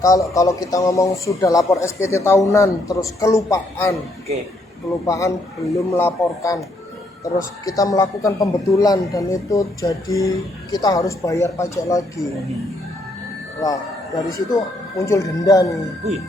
Kalau kita ngomong sudah lapor SPT tahunan terus kelupaan, Oke. kelupaan belum melaporkan, terus kita melakukan pembetulan dan itu jadi kita harus bayar pajak lagi. Nah, dari situ muncul denda nih. Wih.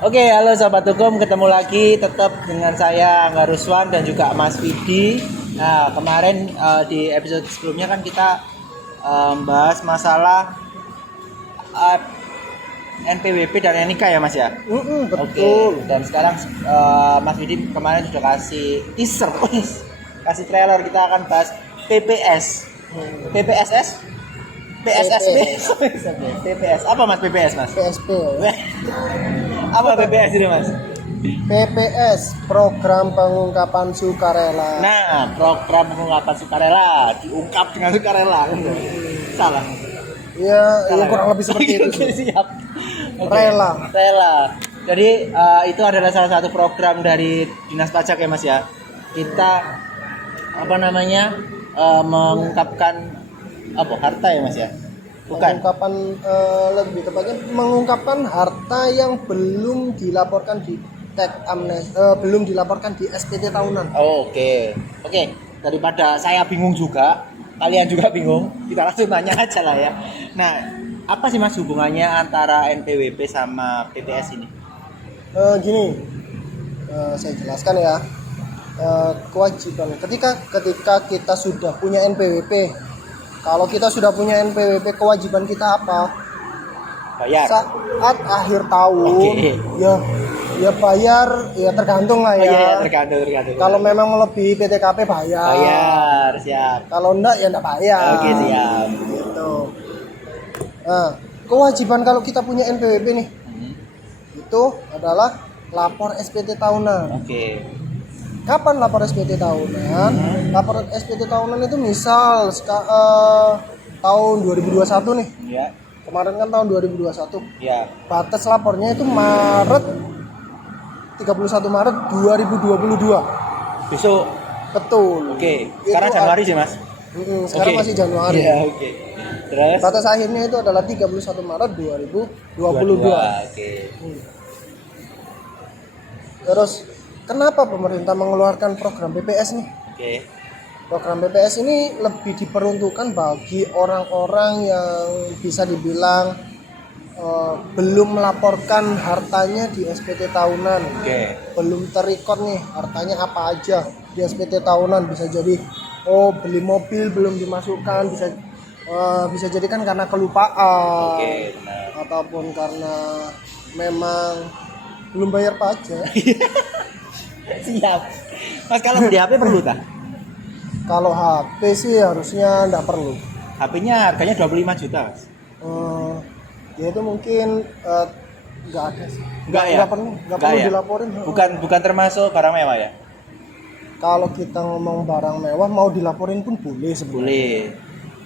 Oke, halo Sobat Hukum, ketemu lagi tetap dengan saya Angga Ruswan dan juga Mas Vidi. Nah, kemarin di episode sebelumnya kan kita bahas masalah NPWP dan NIK ya Mas ya? Betul. Oke, dan sekarang Mas Vidi kemarin sudah kasih teaser, kasih trailer, kita akan bahas PPS, PPSS, PSSB, PPS. Apa Mas PPS Mas? PSP. Apa PPS ini Mas? PPS, program pengungkapan sukarela. Nah, program pengungkapan sukarela diungkap dengan sukarela. Salah. Ya, Salah, kurang ya? lebih seperti itu Oke, sih. siap. Oke. Rela. Rela. Jadi itu adalah salah satu program dari Dinas Pajak ya Mas ya. Kita mengungkapkan harta ya Mas ya. Bukan. Pengungkapan lebih tepatnya mengungkapkan harta yang belum dilaporkan di teks amnesti, belum dilaporkan di SPT tahunan. Oke. Daripada saya bingung juga, kalian juga bingung, kita langsung tanya aja lah ya. Nah, apa sih Mas hubungannya antara NPWP sama PPS ini? Gini, saya jelaskan ya. Kewajiban ketika kita sudah punya NPWP, kalau kita sudah punya NPWP, kewajiban kita apa? Bayar. Saat akhir tahun, Oke. ya bayar, ya tergantung lah Oh ya. iya, tergantung. Kalau memang melebihi PTKP bayar. Bayar, siap. Kalau enggak ya enggak bayar. Oke, siap. Gitu. Nah, kewajiban kalau kita punya NPWP nih, itu adalah lapor SPT tahunan. Oke. Kapan lapor SPT tahunan? Lapor SPT tahunan itu misal tahun 2021 nih. Ya. Kemarin kan tahun 2021. Ya. Batas lapornya itu Maret 31 Maret 2022. Besok. Betul. Oke. Itu Sekarang Januari sih, Mas. Sekarang Oke. masih Januari. Iya, oke. Terus Batas akhirnya itu adalah 31 Maret 2022. Oke. Terus kenapa pemerintah mengeluarkan program PPS nih? Oke. Program PPS ini lebih diperuntukkan bagi orang-orang yang bisa dibilang belum melaporkan hartanya di SPT tahunan. Oke. Belum terrecord nih hartanya apa aja di SPT tahunan. Bisa jadi beli mobil belum dimasukkan, bisa jadi kan karena kelupaan. Oke, benar. Ataupun karena memang belum bayar pajak. Siap. Mas, kalau beli HP perlu tak? Kalau HP sih harusnya enggak perlu. HP-nya harganya 25 juta, Mas. Ya itu mungkin nggak ada sih. Enggak ya? Nggak perlu ya? dilaporin. Bukan termasuk barang mewah ya? Kalau kita ngomong barang mewah mau dilaporin pun boleh sebenarnya. Boleh.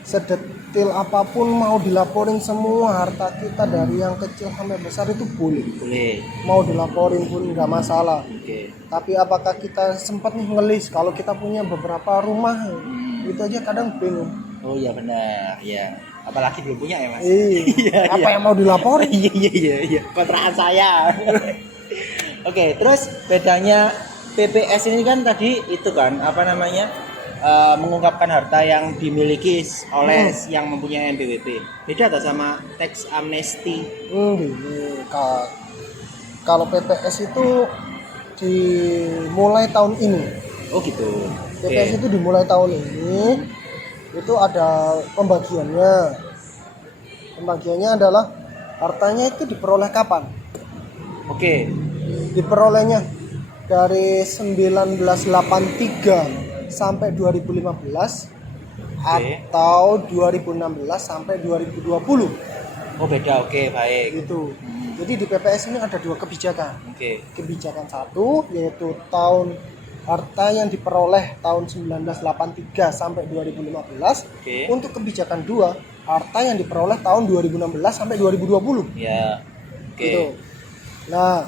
Sedetil apapun mau dilaporin, semua harta kita dari yang kecil sampai besar itu boleh. Boleh. Mau dilaporin pun nggak masalah. Oke. Tapi apakah kita sempat nih ngelis? Kalau kita punya beberapa rumah, itu aja kadang bingung. Oh iya benar, ya. Apalagi belum punya ya, Mas. Iya. Apa yang mau dilaporin? Iya. Kontrakan saya. Oke, terus bedanya PPS ini kan tadi itu kan mengungkapkan harta yang dimiliki oleh yang mempunyai NPWP. Beda atau sama teks amnesti? Gini, kalau PPS itu dimulai tahun ini. Oh gitu. PPS itu dimulai tahun ini. Itu ada pembagiannya. Pembagiannya adalah hartanya itu diperoleh kapan? Oke. Diperolehnya dari 1983 sampai 2015 atau 2016 sampai 2020. Oh beda, oke, baik. Gitu. Jadi di PPS ini ada dua kebijakan. Oke. Kebijakan satu yaitu harta yang diperoleh tahun 1983 sampai 2015. Oke. Untuk kebijakan dua, harta yang diperoleh tahun 2016 sampai 2020. Ya. Oke. Gitu. Nah,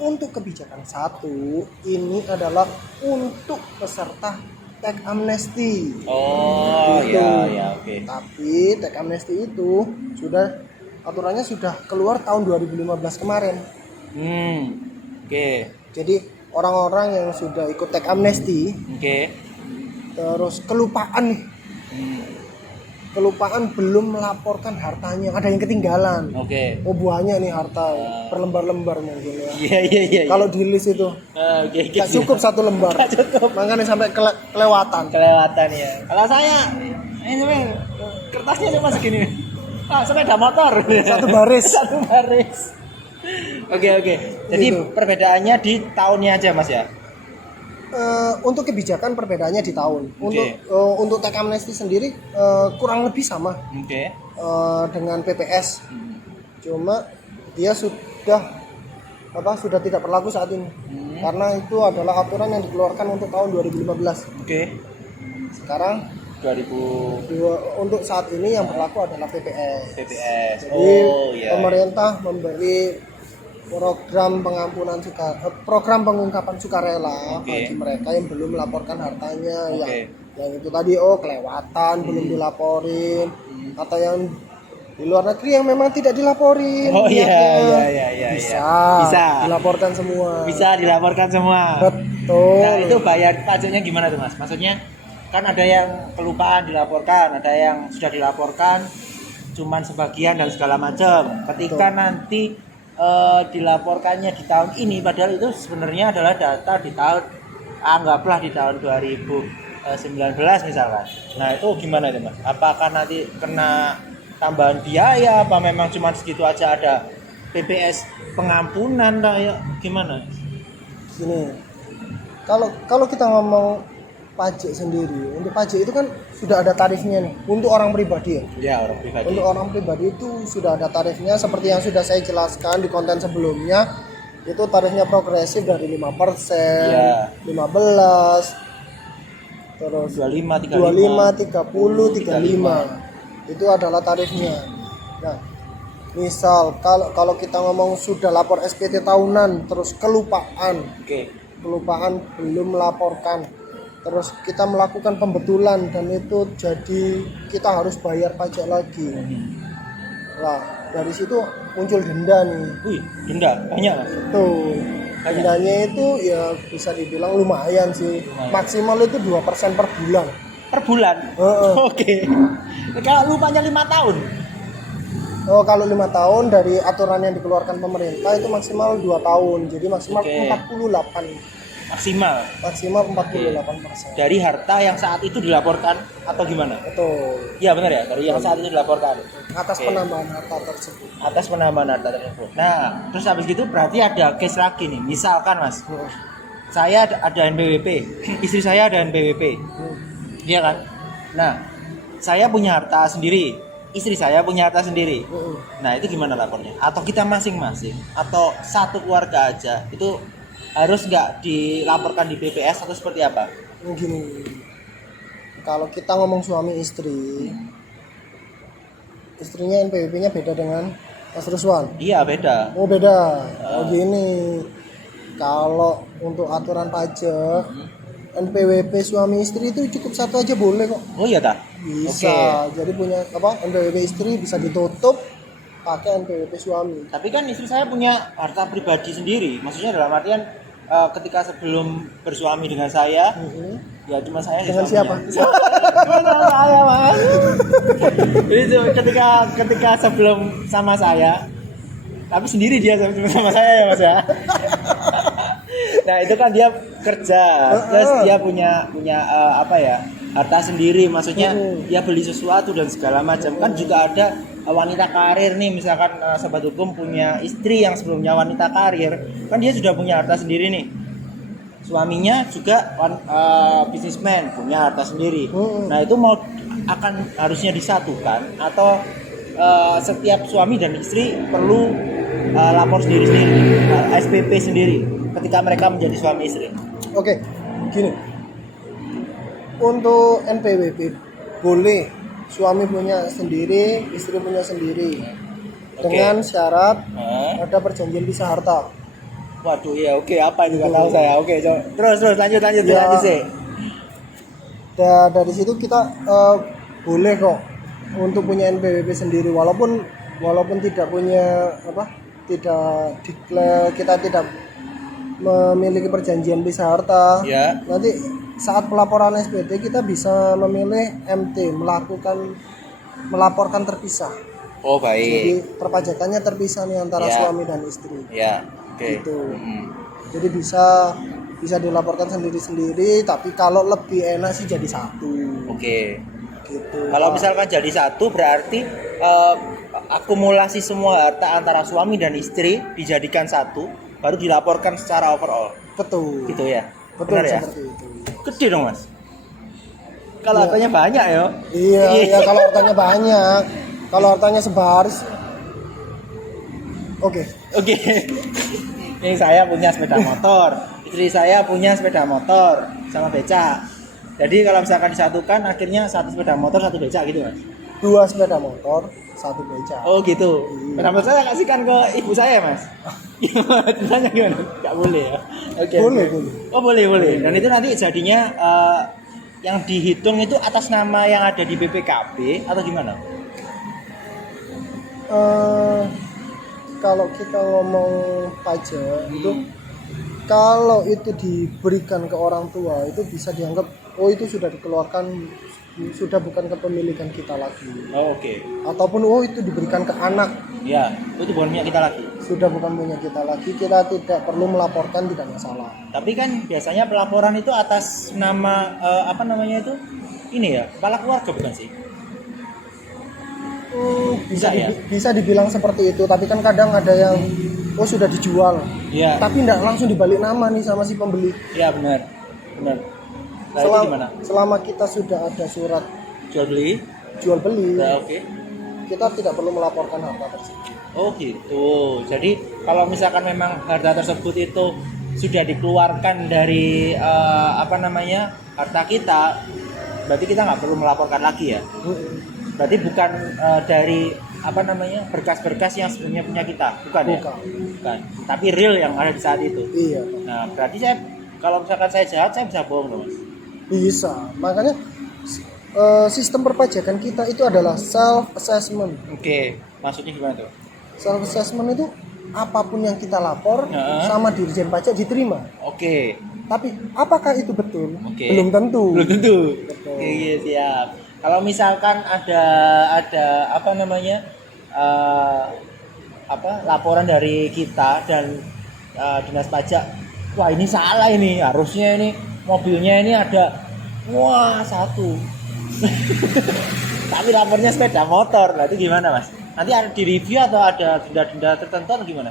untuk kebijakan satu ini adalah untuk peserta teks amnesti. Oh, Itu. ya, oke. Tapi teks amnesti itu aturannya sudah keluar tahun 2015 kemarin. Oke. Jadi orang-orang yang sudah ikut teks amnesti Oke. terus kelupaan nih, kelupaan belum melaporkan hartanya, ada yang ketinggalan. Oke. Oh buahnya nih harta berlembar-lembar mungkin ya. Iya. Kalau di list itu Oke. nggak cukup satu lembar, makanya sampai kelewatan. Kelewatan ya. Kalau saya ini kertasnya cuma segini. Sepeda motor. Satu baris. Satu baris. Oke. Jadi Gitu. perbedaannya di tahunnya aja Mas ya. Untuk kebijakan perbedaannya di tahun. Untuk teks amnesti sendiri kurang lebih sama Oke. dengan PPS. Cuma dia sudah tidak berlaku saat ini. Karena itu adalah aturan yang dikeluarkan untuk tahun 2015. Oke. Sekarang 2000 untuk saat ini yang berlaku adalah PPS. PPS. Jadi Iya. pemerintah memberi program pengungkapan sukarela bagi mereka yang belum melaporkan hartanya, yang itu tadi kelewatan belum dilaporin, atau yang di luar negeri yang memang tidak dilaporin. Iya. Bisa dilaporkan semua. Bisa dilaporkan semua. Betul. Nah, itu bayar pajaknya gimana tuh Mas? Maksudnya kan ada yang kelupaan dilaporkan, ada yang sudah dilaporkan cuman sebagian dan segala macam. Ketika nanti dilaporkannya di tahun ini, padahal itu sebenarnya adalah data di tahun, anggaplah di tahun 2019 misalkan. Nah itu gimana itu Mas? Apakah nanti kena tambahan biaya, apa memang cuma segitu aja, ada PPS pengampunan kayak gimana? Gini, kalau kita ngomong pajak sendiri, untuk pajak itu kan sudah ada tarifnya nih untuk orang pribadi ya. Ya, orang pribadi. Untuk orang pribadi itu sudah ada tarifnya seperti yang sudah saya jelaskan di konten sebelumnya. Itu tarifnya progresif dari 5%, 15, terus 25, 30, 35. Itu adalah tarifnya. Nah, misal kalau kita ngomong sudah lapor SPT tahunan terus kelupaan belum melaporkan, terus kita melakukan pembetulan dan itu jadi kita harus bayar pajak lagi. Nah, dari situ muncul denda nih. Wih, denda banyak Mas. Tuh, dendanya itu ya bisa dibilang lumayan sih. Maksimal itu 2% per bulan. Per bulan? Oke. Kalau lupanya 5 tahun? Oh, kalau 5 tahun dari aturan yang dikeluarkan pemerintah itu maksimal 2 tahun. Jadi maksimal 48. Maksimal 48%. dari harta yang saat itu dilaporkan atau gimana? Betul. Iya benar ya, dari yang saat itu dilaporkan. Atas penambahan harta tersebut. Atas penambahan harta tersebut. Nah, terus habis gitu berarti ada case lagi nih. Misalkan Mas, saya ada NPWP, istri saya ada NPWP. Iya kan? Nah, saya punya harta sendiri, istri saya punya harta sendiri. Nah, itu gimana lapornya? Atau kita masing-masing atau satu keluarga aja? Itu harus nggak dilaporkan di BPS atau seperti apa? Gini, kalau kita ngomong suami istri, istrinya NPWP-nya beda dengan Mas Ruswan. Iya beda. Oh beda. Gini, kalau untuk aturan pajak NPWP suami istri itu cukup satu aja boleh kok. Oh iya tak? Bisa. Jadi punya NPWP istri bisa ditutup pakai NPWP suami. Tapi kan istri saya punya harta pribadi sendiri. Maksudnya dalam artian ketika sebelum bersuami dengan saya, ya cuma saya dengan siapa? Cuma saya Mas. Jadi ketika sebelum sama saya, tapi sendiri dia sama saya ya Mas ya. Nah itu kan dia kerja, terus dia punya harta sendiri, maksudnya dia beli sesuatu dan segala macam. Kan juga ada wanita karir nih, misalkan sahabat hukum punya istri yang sebelumnya wanita karir, kan dia sudah punya harta sendiri nih. Suaminya juga bisnismen, punya harta sendiri. Nah itu harusnya disatukan atau setiap suami dan istri perlu lapor sendiri-sendiri, SPP sendiri ketika mereka menjadi suami istri. Oke, gini. Untuk NPWP boleh suami punya sendiri, istri punya sendiri. dengan syarat Hah? ada perjanjian pisah harta. Waduh, ya oke, apa itu nggak tahu saya. Oke, terus lanjut Ya. lanjut sih. Dari situ kita boleh kok untuk punya NPWP sendiri walaupun tidak punya kita tidak memiliki perjanjian pisah harta. Ya. Nanti saat pelaporan SPT kita bisa memilih MT melaporkan terpisah. Oh, Jadi baik. perpajakannya terpisah nih antara Ya. suami dan istri. Ya, oke. Gitu. Mm. Jadi bisa dilaporkan sendiri-sendiri, tapi kalau lebih enak sih jadi satu. Oke. Gitu. Kalau Pak. misalkan jadi satu berarti akumulasi semua harta antara suami dan istri dijadikan satu, baru dilaporkan secara overall. Betul. Gitu ya. Betul Benar ya? seperti itu. Gede dong, Mas. Kalau Iya. hartanya banyak ya. Iya, kalau hartanya banyak, kalau hartanya sebaris. Oke. Oke. Ini saya punya sepeda motor, istri saya punya sepeda motor sama becak. Jadi kalau misalkan disatukan akhirnya satu sepeda motor satu becak gitu, Mas. 2 sepeda motor, 1 beca. Oh gitu. Iya. Sepeda motor saya kasihkan ke ibu saya, Mas. Gimana gimana? Enggak boleh ya. Oke. Boleh, oke. boleh. Oh, boleh. Dan itu nanti jadinya yang dihitung itu atas nama yang ada di BPKB atau gimana? Kalau kita ngomong pajak itu, kalau itu diberikan ke orang tua itu bisa dianggap itu sudah dikeluarkan, sudah bukan kepemilikan kita lagi. Oh, oke. Ataupun itu diberikan ke anak, Ya, itu bukan punya kita lagi. sudah bukan punya kita lagi, kita tidak perlu melaporkan, tidak masalah. Tapi kan biasanya pelaporan itu atas nama apa namanya itu? Ini ya, kepala keluarga bukan sih? Bisa Bisa ya? bisa dibilang seperti itu, tapi kan kadang ada yang sudah dijual, Iya. tapi tidak langsung dibalik nama nih sama si pembeli. Iya, benar. Nah, itu gimana? Selama kita sudah ada surat Jual beli? jual beli, Ya, oke. kita tidak perlu melaporkan harta tersebut. Oh gitu. Jadi kalau misalkan memang harta tersebut itu sudah dikeluarkan dari apa namanya harta kita, berarti kita nggak perlu melaporkan lagi ya. Berarti bukan dari apa namanya berkas-berkas yang sebenarnya punya kita, bukan ya? Bukan. Tapi real yang ada di saat itu. Iya, Nah berarti saya kalau misalkan saya jahat saya bisa bohong dong, Mas. bisa. Makanya sistem perpajakan kita itu adalah self assessment. Oke. Maksudnya gimana tuh? Self assessment itu apapun yang kita lapor Heeh. sama Dirjen Pajak diterima. Oke. Tapi apakah itu betul? Oke. Belum tentu. Belum tentu. Betul. Iya, siap. Kalau misalkan ada apa namanya laporan dari kita dan dinas pajak, wah ini salah ini, harusnya ini mobilnya ini ada satu. Tapi lapornya sepeda motor, nah itu gimana, Mas? Nanti ada di review atau ada denda-denda tertentu atau gimana?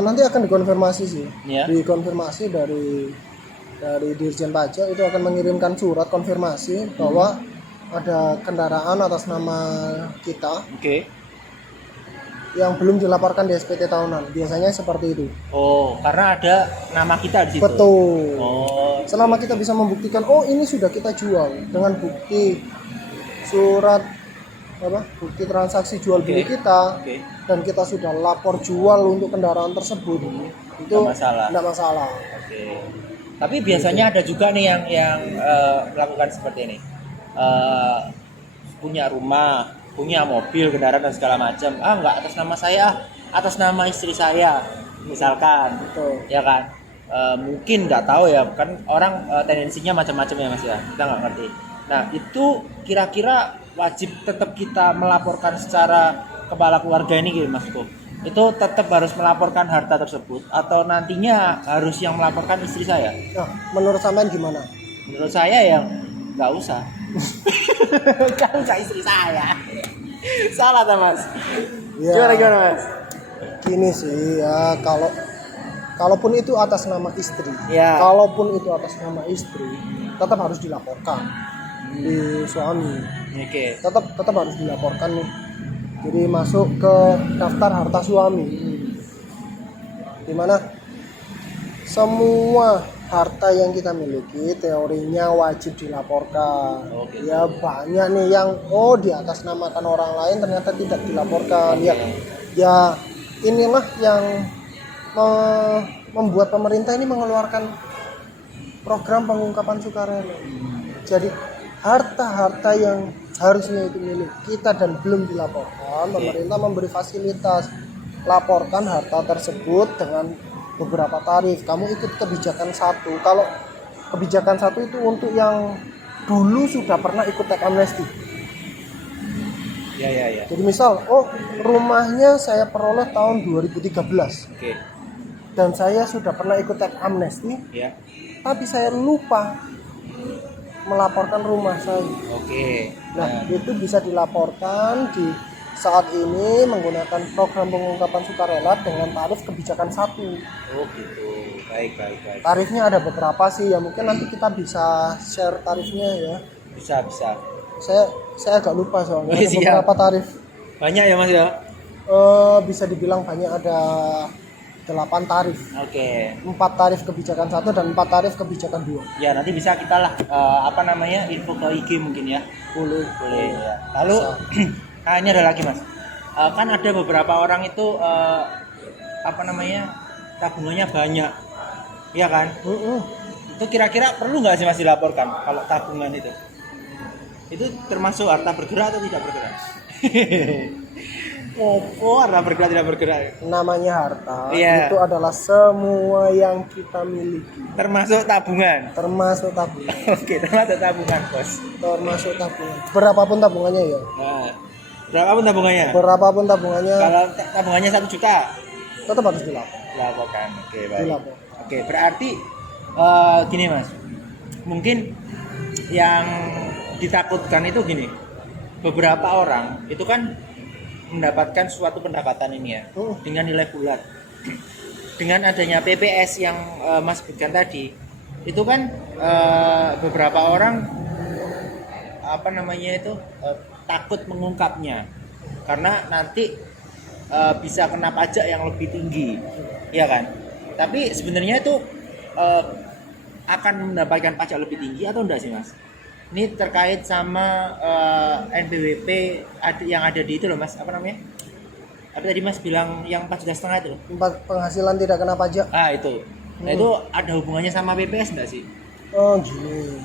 Nanti akan dikonfirmasi sih. Ya. Dikonfirmasi dari Dirjen Pajak itu akan mengirimkan surat konfirmasi bahwa ada kendaraan atas nama kita Oke. yang belum dilaporkan di SPT tahunan. Biasanya seperti itu. Oh, karena ada nama kita di situ. Betul. Oh, Selama kita bisa membuktikan, ini sudah kita jual dengan bukti surat bukti transaksi jual beli Oke. kita, oke. dan kita sudah lapor jual untuk kendaraan tersebut, itu Nggak masalah. tidak masalah. Oke. Tapi biasanya ada juga nih yang melakukan seperti ini. Punya rumah, punya mobil, kendaraan dan segala macam. Enggak atas nama saya, atas nama istri saya, misalkan. Betul. Ya kan? Mungkin nggak tahu ya, kan orang tendensinya macam-macam ya, Mas ya. Kita nggak ngerti. Nah, itu kira-kira wajib tetap kita melaporkan secara kepala keluarga ini gitu, Mas Ko. Itu tetap harus melaporkan harta tersebut atau nantinya harus yang melaporkan istri saya? Nah, menurut sampean gimana? Menurut saya ya nggak usah. Kan usah istri saya. Salah tak, Mas? Ya, Gimana, Mas? gini sih ya, kalaupun itu atas nama istri, Ya. kalaupun itu atas nama istri, tetap harus dilaporkan di suami. Oke. Tetap harus dilaporkan nih. Jadi masuk ke daftar harta suami. Dimana semua harta yang kita miliki teorinya wajib dilaporkan. Oke. Ya banyak nih yang di atas namakan orang lain ternyata tidak dilaporkan. Oke. Ya Ya inilah yang membuat pemerintah ini mengeluarkan program pengungkapan sukarela. Jadi harta-harta yang harusnya itu milik kita dan belum dilaporkan, pemerintah memberi fasilitas, laporkan harta tersebut dengan beberapa tarif. Kamu ikut kebijakan satu. Kalau kebijakan satu itu untuk yang dulu sudah pernah ikut tax amnesty. Ya. Jadi misal, rumahnya saya peroleh tahun 2013 Oke. dan saya sudah pernah ikut tax amnesty, Ya. tapi saya lupa melaporkan rumah saya. Oke. Nah, itu bisa dilaporkan di saat ini menggunakan program pengungkapan sukarela dengan tarif kebijakan satu. Oh gitu. Baik. Tarifnya ada beberapa sih ya, mungkin nanti kita bisa share tarifnya ya. Bisa. Saya agak lupa soalnya Oh, ada siap. beberapa tarif. Banyak ya Mas ya? Bisa dibilang banyak, ada 8 tarif. Oke. 4 tarif kebijakan 1 dan 4 tarif kebijakan 2. Ya nanti bisa kita lah info ke IG mungkin ya. Boleh. Ya. Lalu ini ada lagi Mas. Kan ada beberapa orang itu tabungannya banyak. Iya kan? Itu kira-kira perlu nggak sih Mas dilaporkan kalau tabungan itu? Itu termasuk harta bergerak atau tidak bergerak? Harta bergerak tidak bergerak. Namanya harta Iya. itu adalah semua yang kita miliki, Termasuk tabungan. termasuk tabungan. Oke, termasuk tabungan, Bos. Termasuk tabungan. Berapapun tabungannya ya. Nah, berapapun tabungannya? Berapapun tabungannya Kalau tabungannya 1 juta, tetap harus dilapor. dilaporkan. Oke, baik. Dilapor. Oke, berarti gini Mas. Mungkin yang ditakutkan itu gini. Beberapa orang itu kan mendapatkan suatu pendapatan ini ya dengan nilai bulat. Dengan adanya PPS yang Mas sebutkan tadi, itu kan beberapa orang takut mengungkapnya karena nanti bisa kena pajak yang lebih tinggi, ya kan? Tapi sebenarnya itu akan mendapatkan pajak lebih tinggi atau enggak sih Mas? Ini terkait sama NPWP yang ada di itu loh Mas, apa tadi Mas bilang yang 4,5 juta itu loh. Penghasilan tidak kena pajak. Itu. Nah itu ada hubungannya sama PPS enggak sih? Gini,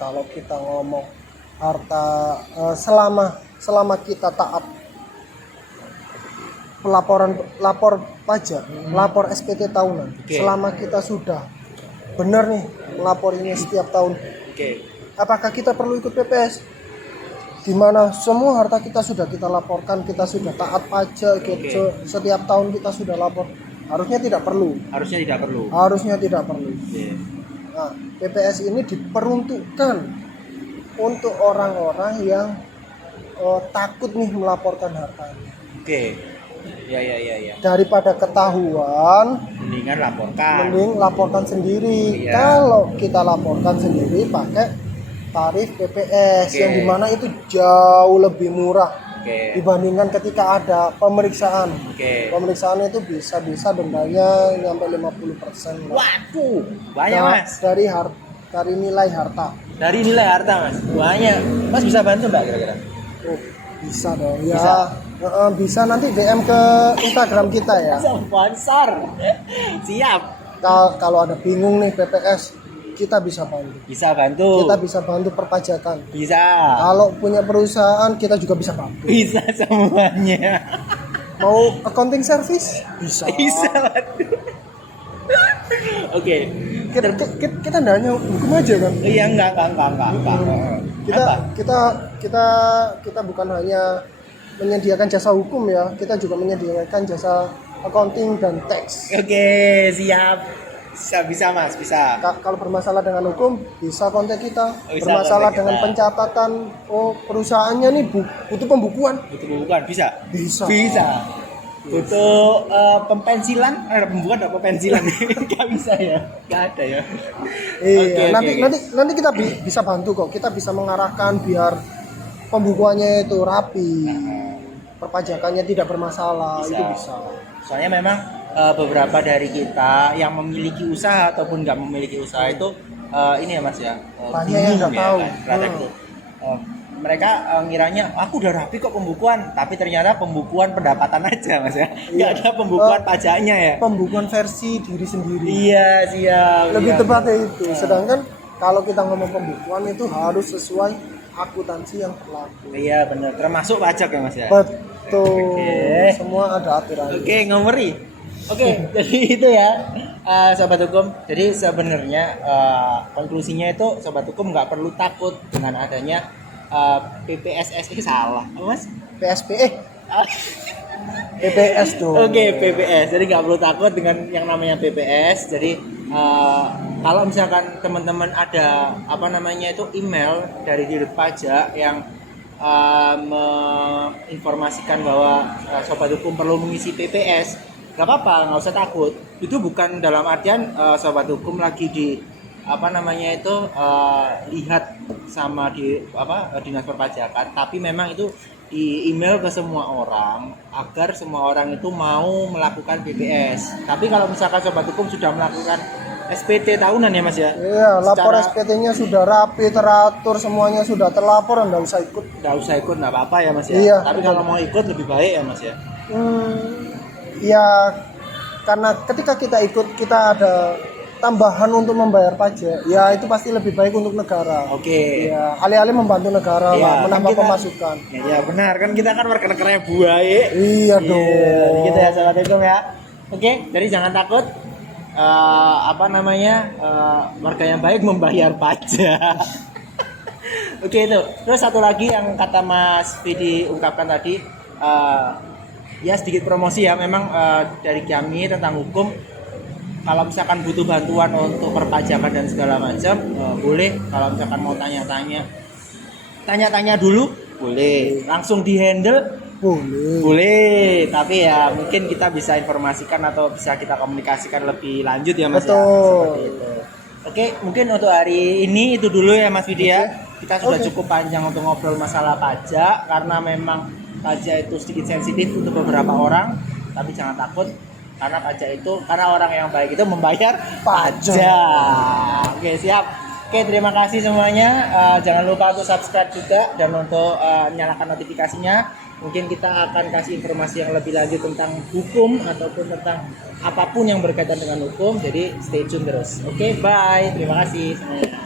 kalau kita ngomong harta, selama kita taat lapor pajak, lapor SPT tahunan, selama kita sudah benar nih lapor ini setiap tahun, apakah kita perlu ikut PPS? Di mana semua harta kita sudah kita laporkan, kita sudah taat pajak, setiap tahun kita sudah lapor. Harusnya tidak perlu. Harusnya tidak perlu. Nah, PPS ini diperuntukkan untuk orang-orang yang takut nih melaporkan hartanya. Ya. Daripada ketahuan, mending laporkan sendiri. Iya. Kalau kita laporkan sendiri pakai tarif PPS yang dimana itu jauh lebih murah dibandingkan ketika ada pemeriksaan. Pemeriksaan itu bisa dendanya sampai 50%. Waduh, banyak Mas. Dari nilai harta. Dari nilai harta Mas, banyak. Mas bisa bantu nggak kira-kira? Bisa dong ya. Bisa nanti DM ke Instagram kita ya. Sponsor. Siap. Kalau ada bingung nih PPS, kita bisa bantu. Kita bisa bantu perpajakan. Bisa. Kalau punya perusahaan kita juga bisa bantu. Bisa semuanya. Mau accounting service? Bisa. Waduh. Oke. Kita nggak hanya hukum aja kan? Iya enggak. Kita bukan hanya menyediakan jasa hukum ya, kita juga menyediakan jasa accounting dan tax. Oke, siap. Bisa Mas, bisa. Kalau bermasalah dengan hukum bisa kontak kita. Bisa Bermasalah kontak dengan kita. pencatatan, perusahaannya nih butuh pembukuan. Bisa. Bisa. Butuh pempensilan, pembukuan atau pempensilan? Nggak bisa ya, nggak ada ya. Iya. Oke. Nanti kita bisa bantu kok. Kita bisa mengarahkan biar pembukuannya itu rapi, perpajakannya tidak bermasalah. Itu bisa. Soalnya memang beberapa dari kita yang memiliki usaha ataupun nggak memiliki usaha itu ini ya Mas ya, banyak yang nggak tahu. Kan? mereka ngiranya aku udah rapi kok pembukuan, tapi ternyata pembukuan pendapatan aja mas ya, nggak ada pembukuan pajaknya ya. Pembukuan versi diri sendiri. Iya siap. Lebih iya. tepatnya itu. Sedangkan kalau kita ngomong pembukuan itu harus sesuai akuntansi yang berlaku. Iya benar, termasuk pajak ya mas ya. Betul. Oke. Semua ada aturan. Oke, ngomeri. Oke, jadi itu ya, sobat hukum. Jadi sebenarnya konklusinya itu sobat hukum nggak perlu takut dengan adanya PPSSI salah, apa, mas? PSP PPS tuh. Oke, PPS. Jadi nggak perlu takut dengan yang namanya PPS. Jadi kalau misalkan teman-teman ada apa namanya itu email dari Dirut Pajak yang menginformasikan bahwa sobat hukum perlu mengisi PPS, nggak apa-apa, nggak usah takut. Itu bukan dalam artian sobat hukum lagi di apa namanya itu lihat sama di apa dinas perpajakan, tapi memang itu di email ke semua orang agar semua orang itu mau melakukan PPS. Tapi kalau misalkan sobat hukum sudah melakukan SPT tahunan ya mas ya, Iya, lapor secara- SPT-nya sudah rapi, teratur, semuanya sudah terlapor, nggak usah ikut. nggak usah ikut, nggak apa-apa ya mas ya. Iya, Tapi betul. kalau mau ikut lebih baik ya mas ya. Ya, karena ketika kita ikut kita ada tambahan untuk membayar pajak, ya itu pasti lebih baik untuk negara. Oke. Ya, alih-alih membantu negara Iya, lah, kan menambah kita- pemasukan. Ya benar kan kita kan warga negara buaya. Iya dong. Gitu ya sobat hukum ya. Oke, jadi jangan takut. Apa namanya warga yang baik membayar pajak. Oke itu. Terus satu lagi yang kata Mas Vidi ungkapkan tadi, ya sedikit promosi ya. Memang dari kami tentang hukum, kalau misalkan butuh bantuan untuk perpajakan dan segala macam, boleh. Kalau misalkan mau tanya-tanya dulu, boleh. Langsung di handle. Boleh. Boleh, tapi ya mungkin kita bisa informasikan atau bisa kita komunikasikan lebih lanjut ya Mas ya. Betul. Seperti itu. Oke, mungkin untuk hari ini itu dulu ya Mas Widya. Kita sudah Oke. cukup panjang untuk ngobrol masalah pajak karena memang pajak itu sedikit sensitif untuk beberapa orang, tapi jangan takut karena pajak itu karena orang yang baik itu membayar pajak. Oke, siap. Oke, terima kasih semuanya. Jangan lupa untuk subscribe juga dan untuk nyalakan notifikasinya. Mungkin kita akan kasih informasi yang lebih lanjut tentang hukum ataupun tentang apapun yang berkaitan dengan hukum. Jadi stay tune terus. Oke, bye. Terima kasih semuanya.